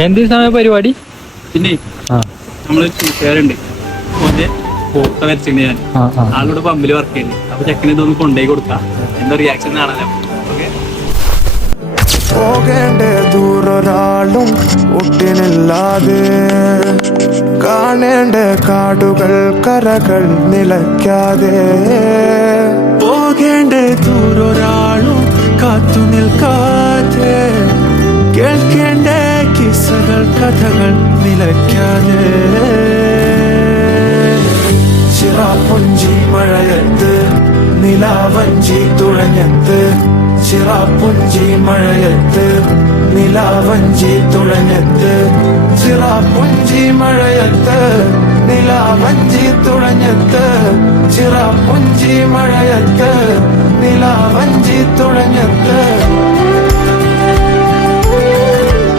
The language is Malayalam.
എന്ത് സമയം പരിപാടി? പിന്നെ നമ്മള് കൂട്ടുകാരുണ്ട്, ഓന്റെ ഫോട്ടോ വരച്ചിട്ടുണ്ട് ഞാൻ. ആളിവിടെ പമ്പില് വർക്ക് ചെയ്യുന്നത്. അപ്പൊ ചെക്കന് ഇതൊന്ന് കൊണ്ടുപോയി കൊടുക്കാം, എന്താ റിയാക്ഷൻ കാണാൻ. ഓക്കെ, പോകേണ്ട ദൂരൊരാളും ഒട്ടിനില്ലാതെ, കാണേണ്ട കാടുകൾ കരകൾ നിലയ്ക്കാതെ, പോകേണ്ട ദൂരൊരാളും കാത്തു നിൽക്കാതെ, കേൾക്കേണ്ട കിസ്സകൾ കഥകൾ നിലയ്ക്കാതെ, ചിറാപ്പുഞ്ചി മഴയത്ത് നിലാവഞ്ചി തുഴഞ്ഞത്ത്, ചിറാപ്പുഞ്ചി മഴയത്ത് നിലാവഞ്ചി തുഴഞ്ഞത്ത്, ചിറാപ്പുഞ്ചി മഴയത്ത് നിലാവഞ്ചി തുഴഞ്ഞത്ത്, ചിറാപ്പുഞ്ചി മഴയത്ത് നിലാവഞ്ചി തുഴഞ്ഞത്ത്.